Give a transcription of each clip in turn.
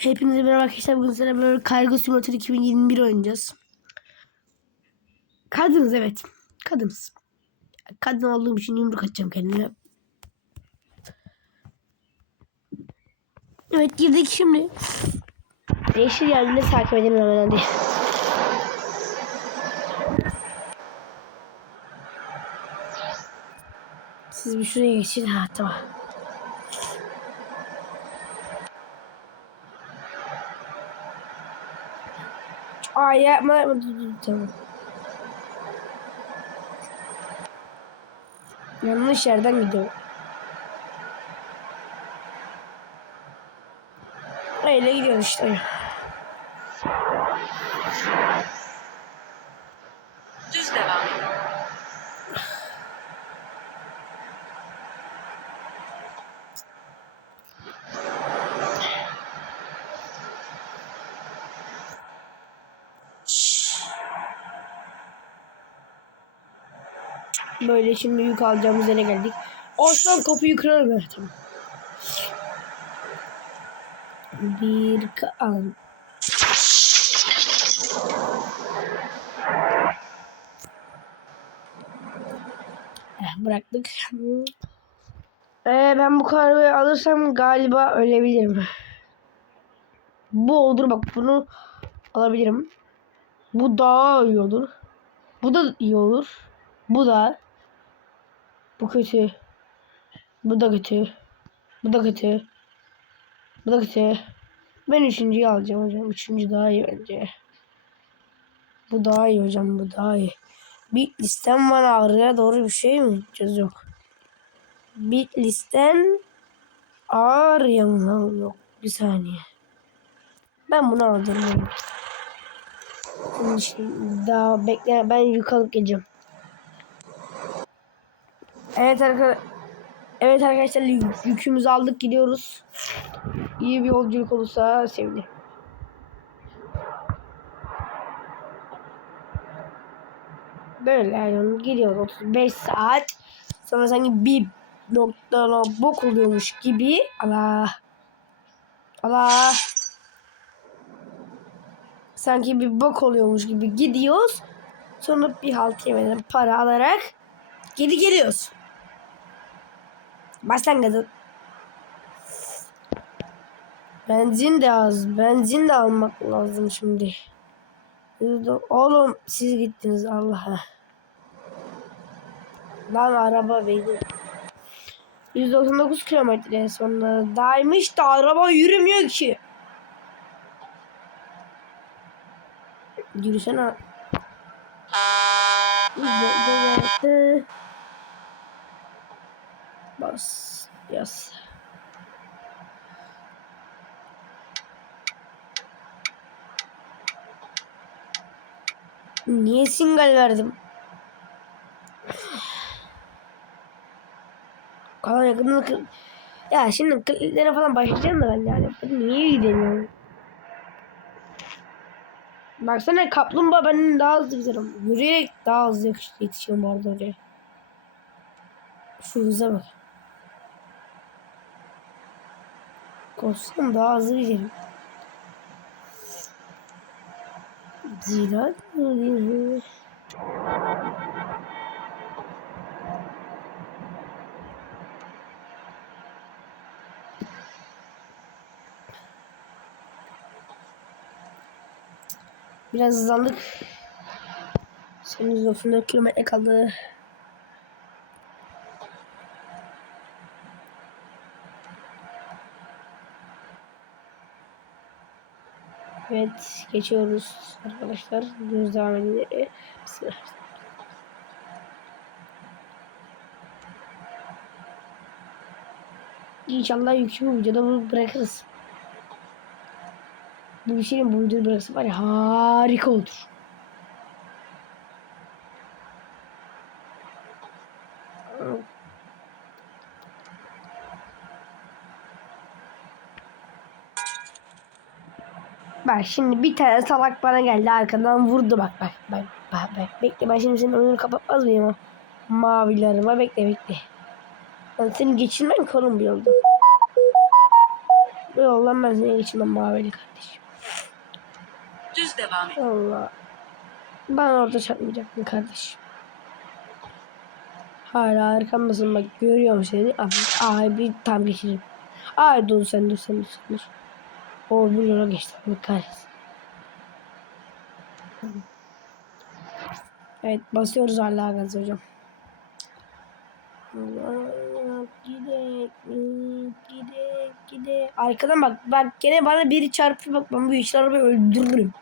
Hepinize merhaba arkadaşlar. Bugün sizinle böyle Kargo Simulator 2021 oynayacağız. Kadınız evet. Kadınız. Kadın olduğum için yumruk atacağım kendime. Evet girdik şimdi. Yeşil yerinde takip edelim hemen hadi. Siz bir şuraya geçin. Ha tamam. Ay yapma yapma dur dur tamam. Yanlış yerden gidiyor. Öyle gidiyor işte. Böyle şimdi yük alacağımız yere geldik. Aslan kapıyı kırarım evet tamam. Bir kan. Eh, bıraktık. Ee, ben bu karayı alırsam galiba ölebilirim. Bu olur bak bunu alabilirim. Bu daha iyi olur. Bu da iyi olur. Bu da. Bu kötü. Bu da kötü. Bu da kötü. Bu da kötü. Ben üçüncüyü alacağım hocam. Üçüncü daha iyi bence. Bu daha iyi hocam. Bu daha iyi. Bir listem var ağrıya doğru bir şey mi yapacağız? Yok. Bir listen ağrıya mı? Yok. Bir saniye. Ben bunu alacağım. Şimdi, daha bekle. Ben yük alıp geleceğim. Evet arkadaşlar. Evet arkadaşlar yük- yükümüzü aldık gidiyoruz. İyi bir yolculuk olursa sevinirim. Böyle yani gidiyoruz 35 saat. Sonra sanki bir noktada bok oluyormuş gibi. Allah. Allah. Sanki bir bok oluyormuş gibi gidiyoruz. Sonra bir halt yemeden para alarak geri geliyoruz. Baştan. Benzin de az. Benzin de almak lazım şimdi. Oğlum siz gittiniz Allah'a. Lan araba benim. 199 kilometre sonra daymış da araba yürümüyor ki. Yürüsene. Bas. Yaz. Niye singal verdim? Kalan yakında kır... Ya şimdi kliklere falan başlayacağım da ben yani. Ben niye gidemiyorum? Baksana kaplumbağa benden daha hızlı giderim. Yürüyerek daha hızlı yetişiyorum bu arada oraya. Şu hıza bak. Koşsam daha hızlı giderim. Zira Biraz hızlandık. Senin 194 kilometre kaldı. Evet geçiyoruz arkadaşlar. Düz devam edelim. Bismillah. İnşallah yüklü bu videoda bunu bırakırız. Bu şeyin bu videoyu bıraksa var ya harika olur. Bak şimdi bir tane salak bana geldi arkadan vurdu bak bak bak bak bak bekle ben şimdi senin önünü kapatmaz mıyım mavilerime bekle bekle. Ben seni geçirmem ki oğlum bir yolda. Yoldan ben seni geçirmem mavili kardeşim. Düz devam et. Allah. Ben orada çarpmayacaktım kardeşim. Hala arkamdasın bak görüyorum seni. Ay bir tam geçireyim. Ay dur sen dur sen dur sen dur. O bir yola geçti. Allah kahretsin. Evet basıyoruz hala gaz hocam. Gidek, gidek, gidek. Arkadan bak, bak gene bana biri çarpıyor bak ben bu yeşil arabayı öldürürüm.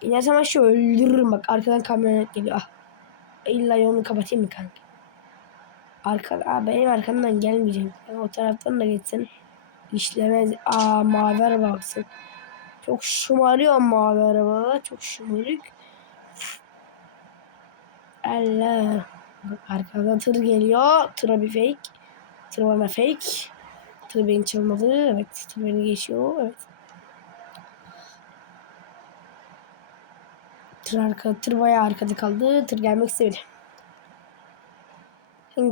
İnersem aşağı öldürürüm bak arkadan kamyonet geliyor. Ah. İlla yolunu kapatayım mı kanka? Arka, benim arkamdan gelmeyecek. Yani o taraftan da geçsin. İşlemez. Aa mavi araba baksın. Çok şımarıyor mavi arabalar. Çok şımarık. Allah. Arkadan tır geliyor. Tıra bir fake. Tır bana fake. Tır beni çalmadı. Evet. Tır beni geçiyor. Evet. Tır arka, tır bayağı arkada kaldı. Tır gelmek istemedi.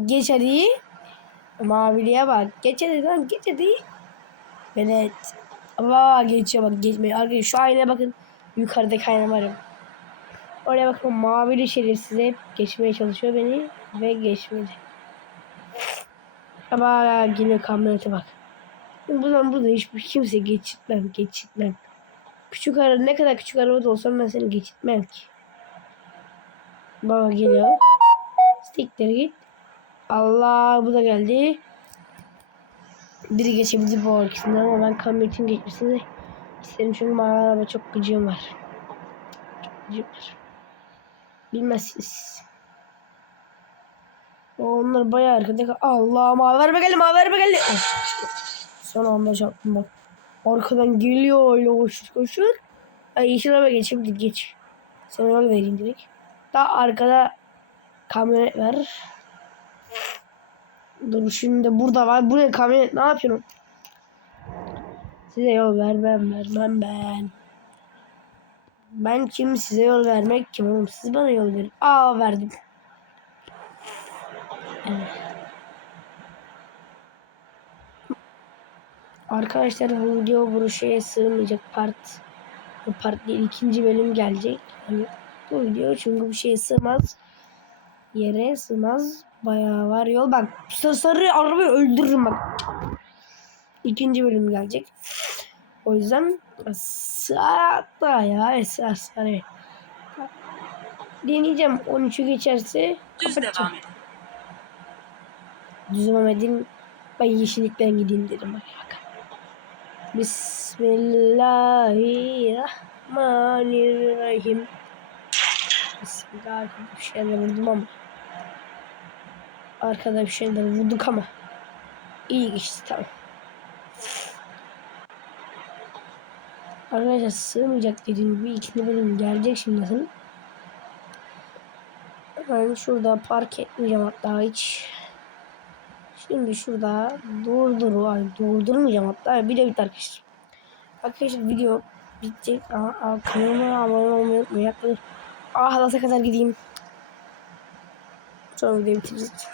Geç hadi. Maviliye bak. Geç hadi lan geç hadi. Evet. Baba geçiyor bak geçmeyi. Arkadaşlar şu aynaya bakın. Yukarıdaki aynam var. ya. Oraya bakın mavili şerefsiz hep geçmeye çalışıyor beni. Ve geçmedi. Baba yine kamyonete bak. Buradan burada hiçbir kimse geçitmem geçitmem. Küçük araba ne kadar küçük araba da olsam ben seni geçitmem ki. Baba geliyor. Siktir git. Allah bu da geldi. Biri geçebildi bu ikisinden ama ben kamyonetin geçmesini isterim çünkü mavi araba çok gıcığım var. Çok gıcığım var. Bilmezsiniz. Onlar bayağı arkada. Allah mavi araba geldi mavi araba geldi. Oh. Son anda çarptım bak. Arkadan geliyor öyle koşur koşur. Ay yeşil araba geçebilir geç. Sana yol vereyim direkt. Daha arkada kamyonet var. Dur şimdi burada var. Bu ne kamyonet ne yapıyorsun? Size yol vermem vermem ben. Ben kim size yol vermek kim oğlum siz bana yol verin. Aa verdim. Arkadaşlar bu video bu şeye sığmayacak part. Bu part değil ikinci bölüm gelecek. Hani bu video çünkü bu şeye sığmaz. Yere sığmaz. Bayağı var yol. Bak sarı, arabayı öldürürüm bak. İkinci bölüm gelecek. O yüzden saatte ya esas hani deneyeceğim 13'ü geçerse Düz devam et. Düz Mehmet'in ben yeşillikten gideyim dedim. Bismillahirrahmanirrahim. Bismillah arkada bir şeyler vurdum ama. Arkada bir şeyler vurduk ama. İyi geçti tamam. Arkadaşlar sığmayacak dediğim gibi ikinci bölüm gelecek şimdi nasıl? Ben şurada park etmeyeceğim hatta hiç. Şimdi şurada durdur ay durdurmayacağım hatta bir de bitti arkadaşlar. Arkadaşlar video bitecek ama kanalıma abone olmayı unutmayın. Ah Halas'a kadar gideyim. Sonra videoyu bitireceğiz.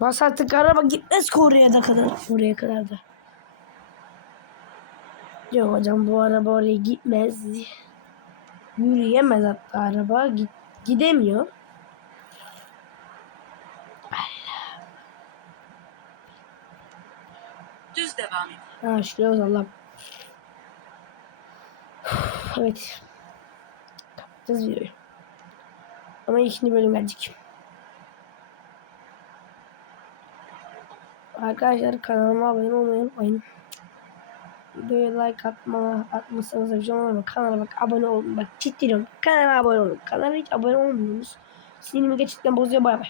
Bas artık araba gitmez ki oraya da kadar. Oraya kadar da. Yok hocam bu araba oraya gitmez. Yürüyemez hatta araba. Git, gidemiyor. Düz devam et. Ha şuraya Allah. Evet. Kapatacağız videoyu. Ama ikinci bölüm gelecek. Arkadaşlar kanalıma abone olmayı unutmayın. Videoya like atma, atmasanız da bir şey kanala bak abone olun. Bak ciddi diyorum. Kanala abone olun. Kanala hiç abone olmuyorsunuz. Sinirimi gerçekten bozuyor bay bay.